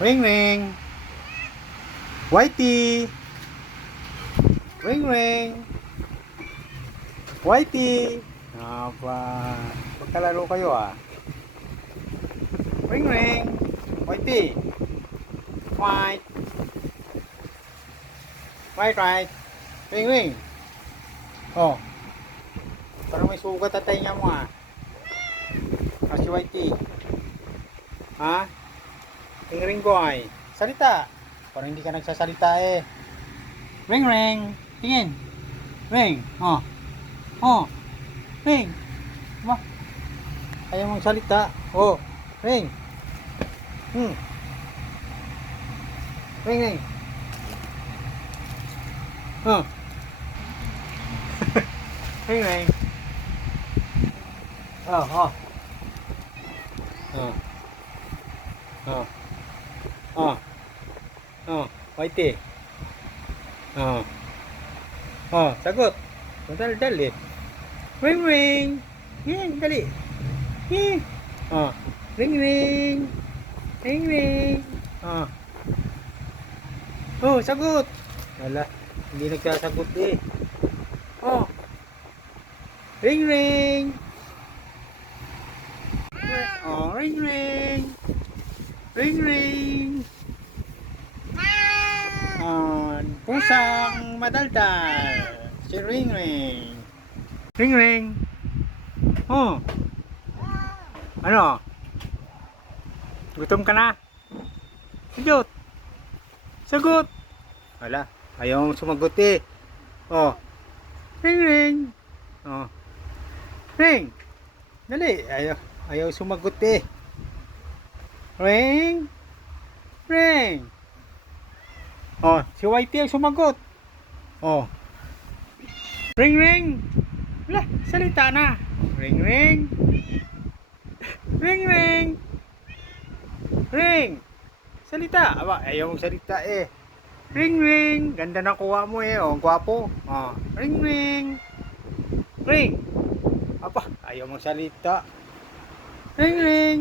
Ring ring. Whitey. Ring ring. Whitey. Apa? Magkalaro kayo ah. Ring ring. Whitey. White. White right. Ring ring. Oh. Parang may sugat at tainga mo ah. Si Whitey. Ha? Ring ring boy. Salita. Parang hindi ka nagsasalita eh. Ring ring. Tingin. Ring. Oh. Oh. Ring. Ba? Ayaw mong salita. Oh. Ring. Ring ring. Oh. Ring ring. Oh, oh. Oh. Oh. Oh. Oh, Whitey. Oh. Oh, sagot. Dali, dali. Ring ring. Yan, dali. Yan. Oh. Ring ring. Ring ring. Oh. Oh, sagot. Wala. Hindi nagsasagot eh. Oh. Ring ring. Oh, ring ring. Ring ring. Pusang madaldal. Si Ring Ring. Ring Ring. Oh. Ano? Gutom ka na? Sagot. Sagot. Wala. Ayaw sumagot eh. Oh. Ring Ring. Oh. Ring. Dali. Ayaw sumagot eh. Ring. Ring. Oh, si Whitey ang sumagot. Oh. Ring ring. Wala, salita na. Ring ring. Ring ring. Ring. Salita. Aba, ayaw mong salita eh. Ring ring. Ganda na kuha mo eh. Oh, gwapo. Oh. Ring ring. Ring. Aba, ayaw mong salita. Ring ring.